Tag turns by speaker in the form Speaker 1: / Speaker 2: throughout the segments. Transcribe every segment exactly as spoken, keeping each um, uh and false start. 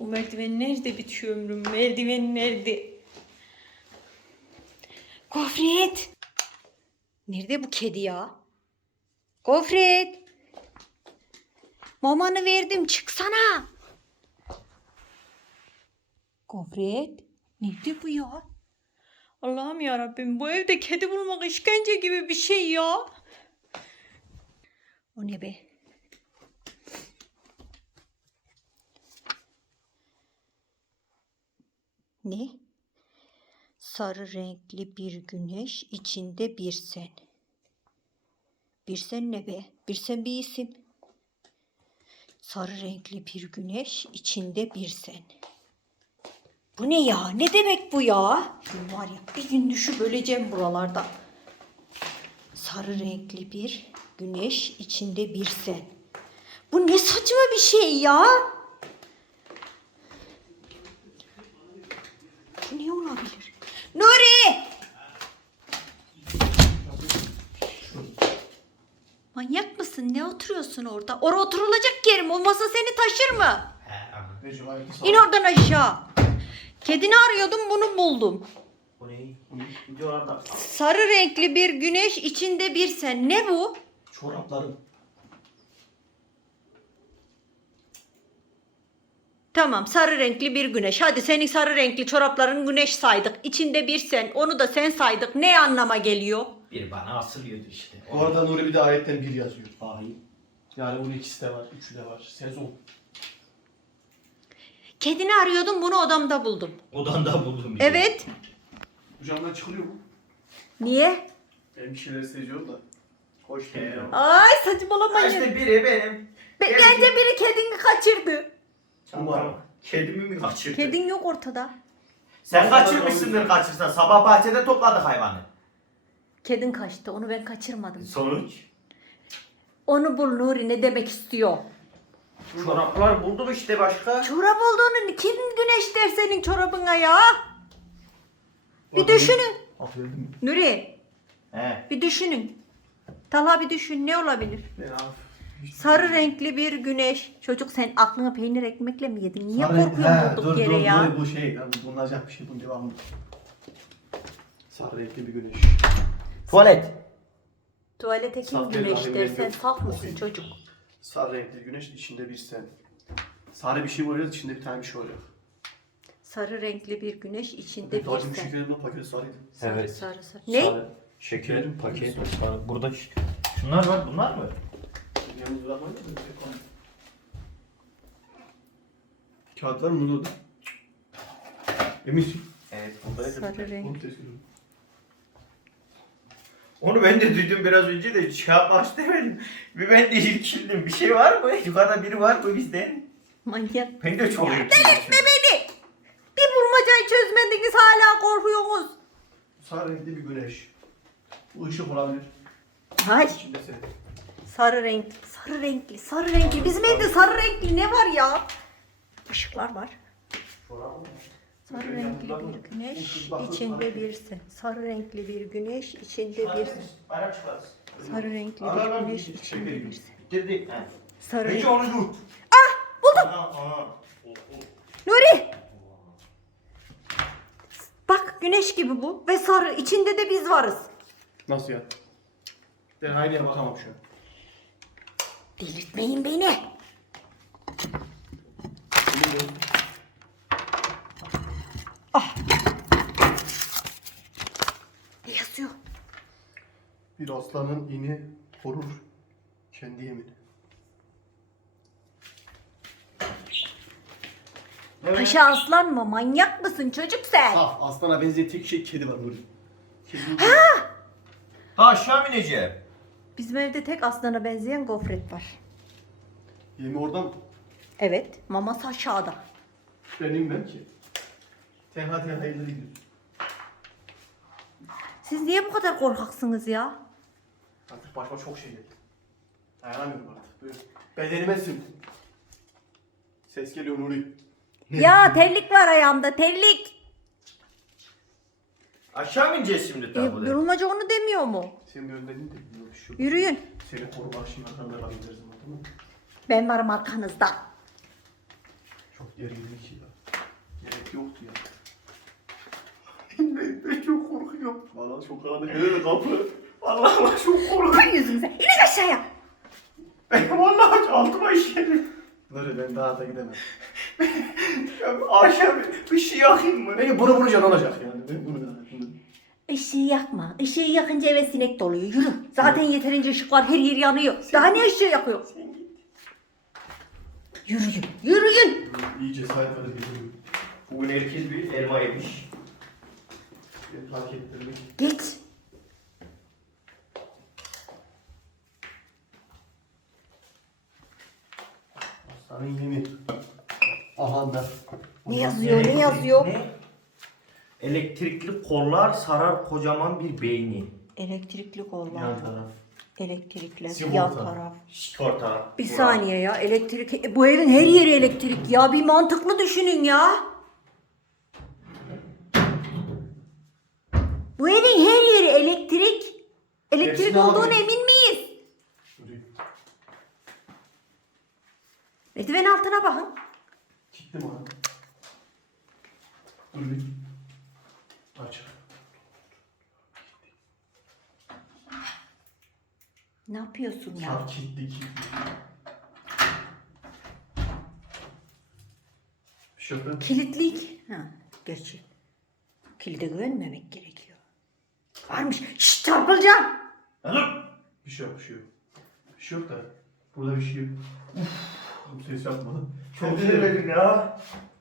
Speaker 1: Bu merdiven nerede bitiyor ömrüm? Merdiven nerede? Gofret. Nerede bu kedi ya? Gofret. Mamanı verdim, çıksana. Gofret. Nerede bu ya? Allah'ım yarabbim, bu evde kedi bulmak işkence gibi bir şey ya. O ne be? Ne? Sarı renkli bir güneş, içinde bir sen. Bir sen ne be? Bir sen bir isim. Sarı renkli bir güneş, içinde bir sen. Bu ne ya? Ne demek bu ya? Şu var ya, bir gün düşüp öleceğim buralarda. Sarı renkli bir güneş, içinde bir sen. Bu ne saçma bir şey ya? Bu ne olabilir? Nuri! Manyak mısın? Ne oturuyorsun orada? Orada oturulacak yerim. O masa seni taşır mı? İn oradan aşağı. Kedini arıyordum, bunu buldum. Sarı renkli bir güneş, içinde bir sen. Ne bu?
Speaker 2: Çoraplarım.
Speaker 1: Tamam, sarı renkli bir güneş. Hadi senin sarı renkli çorapların güneş saydık. İçinde bir sen. Onu da sen saydık. Ne anlama geliyor?
Speaker 3: Bir bana asılıyordu işte.
Speaker 2: Bu arada Nuri bir de ayetten bir yazıyor. Ahi. Yani bunun ikisi de var, üçü de var. Sezon.
Speaker 1: Kedini arıyordum, bunu odamda buldum.
Speaker 3: Odanda buldum.
Speaker 1: Evet.
Speaker 2: Bu camdan çıkılıyor mu?
Speaker 1: Niye?
Speaker 2: Ben bir şeyleri seziyorum da. Hoş değil.
Speaker 1: Ay saçmalama ya.
Speaker 3: İşte biri benim.
Speaker 1: Be- Bence biri kedini kaçırdı.
Speaker 2: Umarım.
Speaker 3: Kedimi mi kaçırdın?
Speaker 1: Kedin yok ortada.
Speaker 3: Sen kaçırmışsındır kaçırsan. Sabah bahçede topladık hayvanı.
Speaker 1: Kedin kaçtı, onu ben kaçırmadım.
Speaker 3: Sonuç?
Speaker 1: Onu bul Nuri, ne demek istiyor?
Speaker 3: Çoraplar buldum işte başka.
Speaker 1: Çorap olduğunu kim güneş der senin çorabına ya? Bir
Speaker 2: Orada
Speaker 1: düşünün.
Speaker 2: Aferin.
Speaker 1: Nuri,
Speaker 3: He.
Speaker 1: bir düşünün. Talha bir düşün, ne olabilir?
Speaker 2: Ben abi.
Speaker 1: Sarı renkli bir güneş. Çocuk sen aklına peynir ekmekle mi yedin? Niye
Speaker 2: Sarı-
Speaker 1: korkuyorsun
Speaker 2: He,
Speaker 1: durduk
Speaker 2: dur,
Speaker 1: yere
Speaker 2: dur,
Speaker 1: ya?
Speaker 2: Dur, bu şey, ya, bu bulunacak bir şey, bunun devamı. Sarı renkli bir güneş.
Speaker 3: Tuvalet.
Speaker 1: Tuvalete kim
Speaker 2: Saf
Speaker 1: güneş
Speaker 2: değil,
Speaker 1: der?
Speaker 2: abi,
Speaker 1: Sen
Speaker 2: yok.
Speaker 1: saf mısın çocuk?
Speaker 2: Sarı renkli güneş, içinde bir sen. Sarı bir şey var, içinde bir tane bir şey olacak.
Speaker 1: Sarı renkli bir güneş, içinde bir
Speaker 2: Dağcı bir
Speaker 1: sen.
Speaker 2: şekerimden paketi sarıydı.
Speaker 1: Sarı,
Speaker 3: Evet.
Speaker 1: sarı, sarı. Ne?
Speaker 2: Sarı.
Speaker 3: Şeker, paket, sarı. Burada ş- şunlar var, bunlar mı?
Speaker 2: Yalnız bırakmayın da. Kağıt var mı orada? Emin.
Speaker 3: Evet, buradaydı.
Speaker 1: Sarı renk.
Speaker 2: Onu test ediyorum.
Speaker 3: Onu ben de duydum biraz önce de şey yapmak istemedim. Bir ben de irkildim. Bir şey var mı? Yukarıda biri var mı bizden?
Speaker 1: Manyak.
Speaker 3: Ben de çok irkildim.
Speaker 1: Delirtme beni. Bir bulmacayı çözmediniz, hala korkuyorsunuz.
Speaker 2: Sarı renkli bir güneş. Bu ışık olabilir.
Speaker 1: Hay.
Speaker 2: İçinde sen.
Speaker 1: Sarı renkli, sarı renkli, sarı renkli. Bizim evde sarı renkli ne var ya? Işıklar var. Sarı renkli bir güneş, içinde bir sen. Sarı renkli bir güneş, içinde bir sen.
Speaker 3: Bayram çıkarsın.
Speaker 1: Sarı renkli bir güneş, içinde bir sen.
Speaker 3: Bitirdik. He.
Speaker 1: Sarı
Speaker 3: Peki
Speaker 1: renkli.
Speaker 3: onu yut.
Speaker 1: Ah, buldum.
Speaker 3: Aha, aha.
Speaker 1: Nuri! Bak güneş gibi bu ve sarı. İçinde de biz varız.
Speaker 2: Nasıl ya? Ben aynaya bakamam şu an.
Speaker 1: Delirtmeyin beni. Ah. Ne yazıyor?
Speaker 2: Bir aslanın ini korur kendi yemini.
Speaker 1: Paşa aslan mı? Manyak mısın çocuk sen?
Speaker 2: Saf, aslana benzeyen tek şey kedi var Nuri. Kedi.
Speaker 3: Ha aşağı mı ineceğim?
Speaker 1: Bizim evde tek aslana benzeyen gofret var.
Speaker 2: Yemi oradan
Speaker 1: Evet, maması aşağıda.
Speaker 2: benim ben ki. Tenha tenha ileri gidiyor.
Speaker 1: Siz niye bu kadar korkaksınız ya?
Speaker 2: Artık başıma çok şey geldi. Dayanamıyorum artık. Böyle bedenime sığmıyor. Ses geliyor Nuri.
Speaker 1: Ya terlik var ayağımda, terlik.
Speaker 3: Aşağı mı ineceğiz şimdi
Speaker 1: E,
Speaker 3: tabi?
Speaker 1: durmacı onu demiyor mu?
Speaker 2: Senin bir önden de bilmiyorum bir şey yok.
Speaker 1: Yürüyün.
Speaker 2: Seni korumak için arkanda kalayım her zaman, tamam mı?
Speaker 1: Ben varım arkanızda.
Speaker 2: Çok gerildik ya. Gerek yoktu ya. ben, ben çok korkuyorum. Valla çok karanlık. Hele de kapı. Vallahi ben çok korkuyorum.
Speaker 1: Koy yüzünüze. İnin aşağıya.
Speaker 3: Ben vallahi altıma işledim.
Speaker 2: Nuri ben daha da gidemem.
Speaker 3: Ya aşağı bir, bir şey yakayım mı?
Speaker 2: Peki bunu vurunca ne olacak yani? Ben bunu da bunu.
Speaker 1: Işığı yakma. Işığı yakınca eve sinek doluyor. Yürü. Zaten yeterince ışık var. Her yer yanıyor. Daha ne ışığı yakıyor?
Speaker 3: Sen git.
Speaker 1: Yürüyün. Yürüyün.
Speaker 2: İyi cesaret edip gidiyorum.
Speaker 3: Bugün herkes bir elma yemiş.
Speaker 2: Ben fark ettirmek.
Speaker 1: Geç.
Speaker 2: Aslanın yemi. Aha da.
Speaker 1: Ne yazıyor? Ne yazıyor?
Speaker 3: Ne? Elektrikli kollar sarar kocaman bir beyni.
Speaker 1: Elektrikli kollar.
Speaker 2: Yan taraf.
Speaker 1: Elektrikler.
Speaker 2: Sigorta.
Speaker 1: Yan taraf.
Speaker 3: Sigorta.
Speaker 1: Bir saniye ya. Elektrik. E, Bu evin her yeri elektrik ya. Bir mantıklı düşünün ya. Bu evin her yeri elektrik. Elektrik
Speaker 2: Hepsini
Speaker 1: olduğuna
Speaker 2: alayım.
Speaker 1: emin miyiz?
Speaker 2: Nuri.
Speaker 1: Merdiven altına bakın.
Speaker 2: Çıktım ha. Dur bir. Aç.
Speaker 1: Ne yapıyorsun ya?
Speaker 2: Ya kilitli kilitli. Bir şey yok lan.
Speaker 1: Kilitlik. Ha, gerçi. Kilide güvenmemek gerekiyor. Varmış. Şşş çarpılacağım.
Speaker 2: Dur. Bir şey yok bir şey yok. Bir şey yok da. Burada bir şey yok. Uf. Bu ses yapmadı.
Speaker 3: Çok severim ya.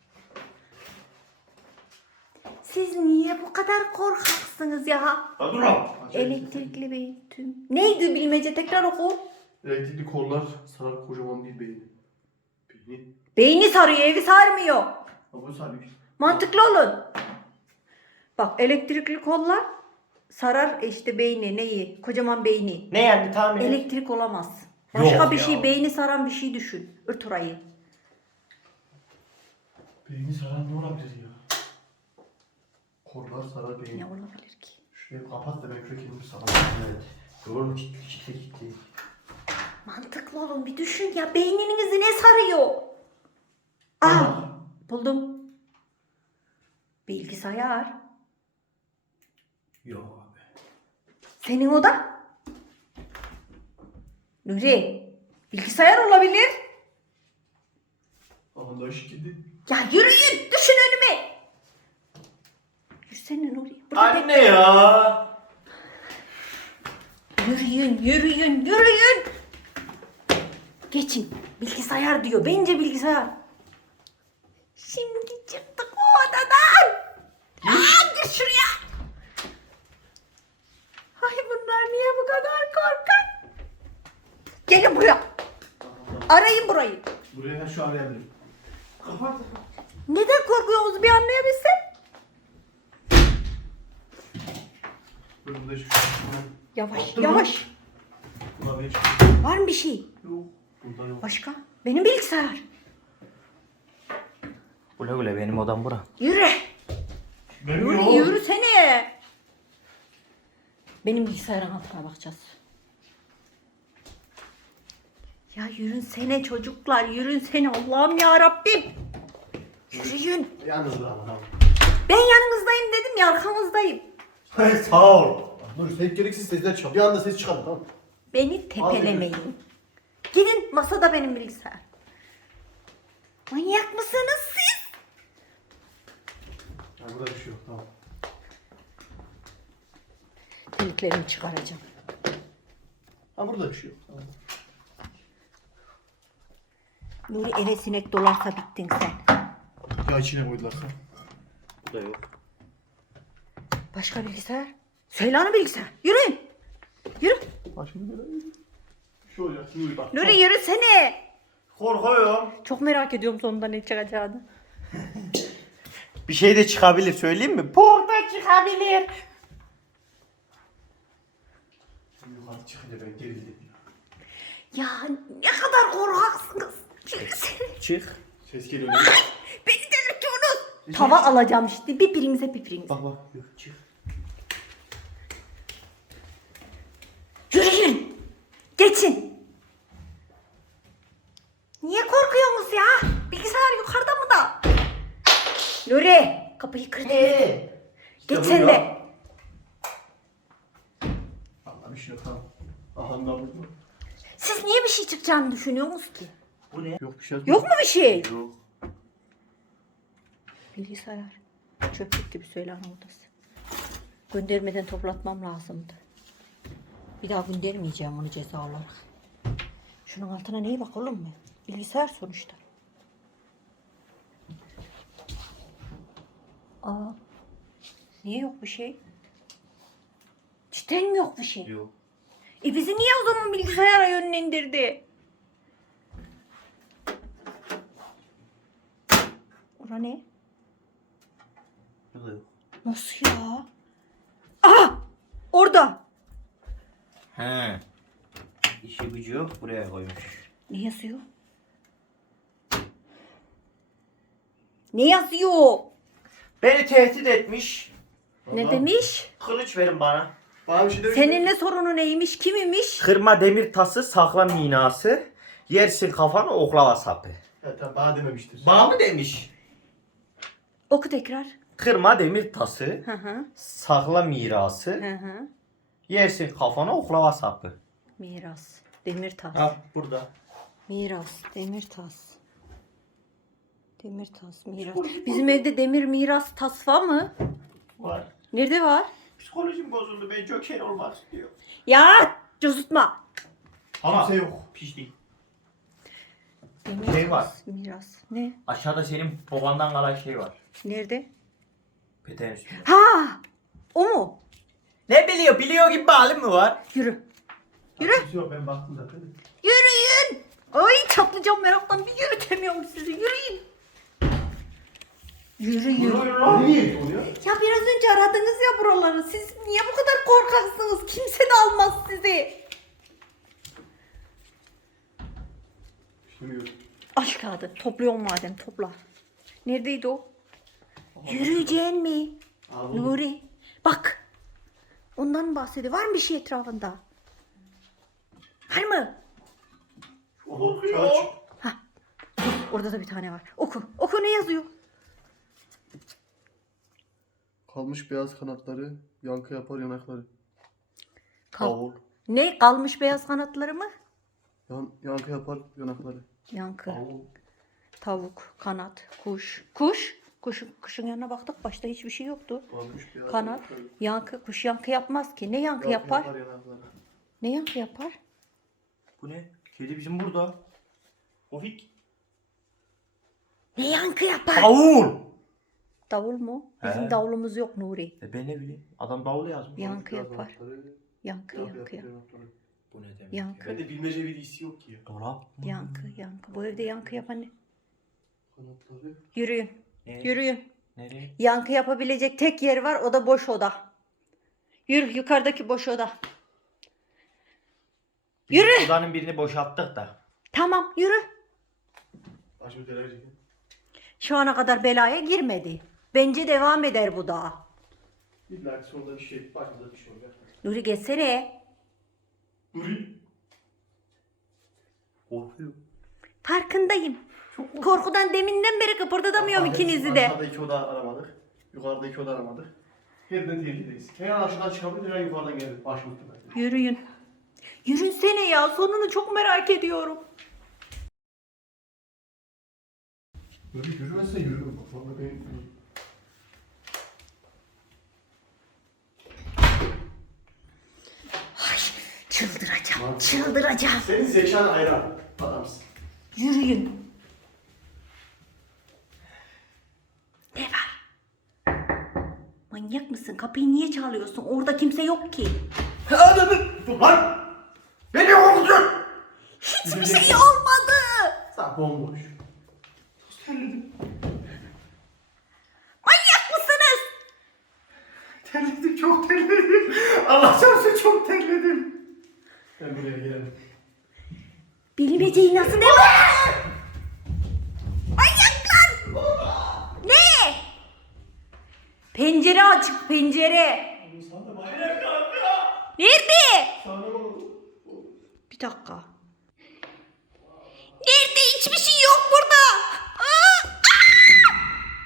Speaker 1: Siz niye bu kadar korkaksınız ya?
Speaker 3: Ha dur lan.
Speaker 1: Elektrikli bir tüm. Neydi bilmece tekrar oku.
Speaker 2: Elektrikli kollar sarar kocaman bir beyni. Beyni.
Speaker 1: Beyni sarıyor evi sarmıyor.
Speaker 2: Ha bu sarıyor.
Speaker 1: Mantıklı olun. Bak elektrikli kollar sarar işte beyni neyi? Kocaman beyni.
Speaker 3: Ne yani tahmin et.
Speaker 1: Elektrik olamaz. Başka
Speaker 3: Yok
Speaker 1: bir
Speaker 3: ya.
Speaker 1: şey beyni saran bir şey düşün. Ört orayı.
Speaker 2: Beyni sarar ne olabilir ya? Kollar sarar beyni.
Speaker 1: Ne olabilir ki?
Speaker 2: Şurayı kapat da ben şuraya kendimi sararım.
Speaker 3: Evet. Doğru kitli kitli kitli.
Speaker 1: Mantıklı olun bir düşün ya beyninizi ne sarıyor? Aa buldum. Bilgisayar.
Speaker 3: Yok abi.
Speaker 1: Senin oda? Nuri. Bilgisayar olabilir.
Speaker 2: Aha da ışık gitti.
Speaker 1: Ya yürüyün. Düşün önüme. Yürüsene Nuri. Burada
Speaker 3: Anne ya.
Speaker 1: tek- Yürüyün, yürüyün, yürüyün. Geçin. Bilgisayar diyor. Bence bilgisayar. Şimdi çıktık o odadan. Aa, gir şuraya. Ay bunlar niye bu kadar korkak? Gelin buraya. Arayın burayı.
Speaker 2: Buraya her şu arayabilirim. Kapat.
Speaker 1: Neden korkuyorsunuz bir anlayabilsem.
Speaker 2: Burada hiçbir şey yok.
Speaker 1: Yavaş,
Speaker 2: Korktun mu?
Speaker 1: yavaş.
Speaker 2: Burada hiçbir şey
Speaker 1: Var mı bir şey?
Speaker 2: yok. Burada yok.
Speaker 1: Başka? Benim bilgisayar.
Speaker 3: Güle güle benim odam bura.
Speaker 1: Yürü.
Speaker 2: Benim
Speaker 1: Yürü,
Speaker 2: yok.
Speaker 1: yürüsene. Benim bilgisayarın altına bakacağız. Ya yürünsene çocuklar, yürünsene Allah'ım ya Rabbim. Yürüyün.
Speaker 2: Yalnız bırak tamam.
Speaker 1: Ben yanınızdayım dedim ya, arkanızdayım.
Speaker 3: Sağ ol.
Speaker 2: Dur sen gereksiz sesler çıkar. Bir anda ses çıkardı tamam.
Speaker 1: Beni tepelemeyin. Gidin, masada benim bilgisayar. Manyak mısınız siz?
Speaker 2: Ya burada bir şey yok tamam.
Speaker 1: Deliklerimi çıkaracağım.
Speaker 2: Ha burada bir şey yok tamam.
Speaker 1: Nuri eve sinek dolarsa bittin sen.
Speaker 2: Ya içine koydularsa.
Speaker 3: Bu da yok.
Speaker 1: Başka bilgisayar? Söyle ana bilgisayar. Yürüyün. Yürü.
Speaker 2: Ha şimdi böyle bir şey olacak. Nuri bak.
Speaker 1: Nuri yürüsene.
Speaker 3: Korkuyorum.
Speaker 1: Çok merak ediyorum sonunda ne çıkacağını.
Speaker 3: Bir şey de çıkabilir söyleyeyim mi? Burada çıkabilir.
Speaker 2: Yukarı çıkınca ben gerildim ya.
Speaker 1: Ya ne kadar korkaksınız. Yürüsene.
Speaker 3: Çık.
Speaker 2: Ses geliyor.
Speaker 1: Beni delirtiyorsunuz. Tava alacağım işte. Birbirinize birbirinize.
Speaker 2: Bak bak. Yok.
Speaker 3: Çık.
Speaker 1: Yürüyün. Geçin. Niye korkuyorsunuz ya? Bilgisayar yukarıda mı da? Nuri kapıyı kırdı.
Speaker 3: Ee, işte
Speaker 1: Geç
Speaker 3: bu
Speaker 1: sen
Speaker 3: ya.
Speaker 1: de.
Speaker 2: Allah bir şey yok tamam. Aha da bu.
Speaker 1: Siz niye bir şey çıkacağını düşünüyorsunuz ki?
Speaker 3: Bu ne?
Speaker 2: Yok bir şey yok.
Speaker 1: Yok mu bir şey?
Speaker 3: Yok.
Speaker 1: Bilgisayar. Çöplük gibi Süheyla'nın odası. Göndermeden toplatmam lazımdı. Bir daha göndermeyeceğim onu ceza olarak. Şunun altına neye bak oğlum mu? Bilgisayar sonuçta. Aa. Niye yok bir şey? Cidden mi yok bir şey?
Speaker 3: Yok.
Speaker 1: E bizi niye o zaman bilgisayara yönlendirdi? Ora ne?
Speaker 3: Bu da yok.
Speaker 1: Nasıl ya? Aha! Orada.
Speaker 3: He. İşi gücü yok buraya koymuş.
Speaker 1: Ne yazıyor? Ne yazıyor?
Speaker 3: Beni tehdit etmiş.
Speaker 1: Ne
Speaker 2: Vallahi.
Speaker 1: demiş?
Speaker 3: Kılıç verin bana.
Speaker 2: Bana bir şey demiş.
Speaker 1: Seninle sorunu neymiş? Kim imiş?
Speaker 3: Kırma demir tası, sakla minası. Yersin kafanı oklava sapı.
Speaker 2: Evet tamam bana dememiştir.
Speaker 3: Bağ mı demiş?
Speaker 1: Oku tekrar.
Speaker 3: Kırma demir tası,
Speaker 1: Hı hı.
Speaker 3: sakla mirası.
Speaker 1: Hı hı.
Speaker 3: Yersin kafana oklava sapı.
Speaker 1: Miras. Demir tas.
Speaker 3: Ha burada.
Speaker 1: Miras. Demir tas. Demir tas. Miras. Bizim evde demir miras tas var mı?
Speaker 3: Var.
Speaker 1: Nerede var?
Speaker 3: Psikolojim bozuldu. Ben Joker olmak istiyorum.
Speaker 1: Ya! Cozutma.
Speaker 3: Ama
Speaker 2: Kimse yok.
Speaker 3: piş değil.
Speaker 1: Demir
Speaker 3: Şey
Speaker 1: tas,
Speaker 3: var.
Speaker 1: Miras. Ne?
Speaker 3: Aşağıda senin babandan kalan şey var.
Speaker 1: Nerede?
Speaker 3: Peteğin üstünde.
Speaker 1: Ha! O mu?
Speaker 3: Ne biliyor? Biliyor gibi bir halim mi var?
Speaker 1: Yürü. Yürü.
Speaker 2: Kimse yok ben baktım zaten.
Speaker 1: Yürüyün. Ay çatlayacağım meraktan bir yürütemiyorum sizi. Yürüyün. Yürüyün.
Speaker 2: Niye gitti onu ya?
Speaker 1: Ya biraz önce aradınız ya buraları. Siz niye bu kadar korkaksınız? Kimse de almaz sizi.
Speaker 2: Bilmiyorum.
Speaker 1: Aşk kağıdı. Topluyorum madem topla. Neredeydi o? Yürüyeceksin mi?
Speaker 2: Aldım.
Speaker 1: Nuri. Bak. Ondan bahsediyor. Var mı bir şey etrafında? Var mı?
Speaker 2: Oha çağaç.
Speaker 1: Hah. Orada da bir tane var. Oku. Oku ne yazıyor?
Speaker 2: Kalmış beyaz kanatları, yankı yapar yanakları.
Speaker 1: Kal-
Speaker 2: Davul.
Speaker 1: Ne? Kalmış beyaz kanatları mı?
Speaker 2: Yan, yankı yapar yanakları.
Speaker 1: Yankı.
Speaker 2: Davul.
Speaker 1: Tavuk, kanat, kuş. Kuş. Kuşun, kuşun yanına baktık. Başta hiçbir şey yoktu.
Speaker 2: Kalmış beyaz
Speaker 1: Kanat,
Speaker 2: kanatları,
Speaker 1: yankı. Kuş yankı yapmaz ki. Ne yankı
Speaker 2: yankı
Speaker 1: yapar?
Speaker 2: yanakları.
Speaker 1: Ne yankı yapar?
Speaker 3: Bu ne? Kedi bizim burada. Ofik.
Speaker 1: Ne yankı yapar?
Speaker 3: Davul.
Speaker 1: Davul mu? Bizim
Speaker 3: He.
Speaker 1: davulumuz yok Nuri.
Speaker 3: E ben ne bileyim. Adam davul yazmış.
Speaker 1: Yankı
Speaker 2: Beyaz
Speaker 1: yapar.
Speaker 2: kanatları,
Speaker 1: Yankı,
Speaker 2: yankı
Speaker 1: yankı,
Speaker 2: yapar
Speaker 1: yankı.
Speaker 2: yanakları.
Speaker 3: Bu ne demek?
Speaker 1: Yankı,
Speaker 2: Ben de bilmece bir iyisi yok ki ya.
Speaker 3: Dolap.
Speaker 1: yankı, yankı. Bu evde yankı yapan ne?
Speaker 2: Kanatları.
Speaker 1: Yürüyün,
Speaker 3: Ne?
Speaker 1: yürüyün.
Speaker 3: Nereye?
Speaker 1: Yankı yapabilecek tek yer var. O da boş oda. Yürü, yukarıdaki boş oda.
Speaker 3: Biz
Speaker 1: Yürü.
Speaker 3: odanın birini boşalttık da.
Speaker 1: Tamam, yürü.
Speaker 2: Başımı televizyon.
Speaker 1: Şu ana kadar belaya girmedi. Bence devam eder bu daha.
Speaker 2: İlla ki sonunda bir şey, başımıza bir şey olacak.
Speaker 1: Nuri geçsene.
Speaker 2: Nuri.
Speaker 3: Korkuyor.
Speaker 1: Farkındayım. Korkudan deminden beri kıpırdatamıyorum ikinizi de.
Speaker 2: Aşağıda iki oda aramadık. Yukarıda iki oda aramadık. Yerden tehlikedeyiz. Her an aşağıdan çıkabilir, her an yukarıdan gelir. Başımızda belki.
Speaker 1: Yürüyün. Yürünsene ya. Sonunu çok merak ediyorum.
Speaker 2: Nuri yürümezse yürürüm. Bak vallahi ben...
Speaker 1: Ay, çıldıracağım. Çıldıracağım.
Speaker 2: Senin zekan hayran. Adamsın.
Speaker 1: Yürüyün. Ne var? Manyak mısın? Kapıyı niye çalıyorsun? Orada kimse yok ki.
Speaker 2: Dur lan! Beni korkutuyorsun!
Speaker 1: Hiçbir şey olmadı.
Speaker 2: Sen bomboş.
Speaker 1: Manyak mısınız?
Speaker 2: Terledim, çok terledim. Allah çarpsın çok terledim. Ben buraya gelelim.
Speaker 1: Bilmeceyi nasıl ne var? Manyaklar! Ne? Pencere açık, pencere.
Speaker 2: Sana bak.
Speaker 1: Nerede?
Speaker 2: Sana bak.
Speaker 1: Bir dakika. Nerede? Hiçbir şey yok burada.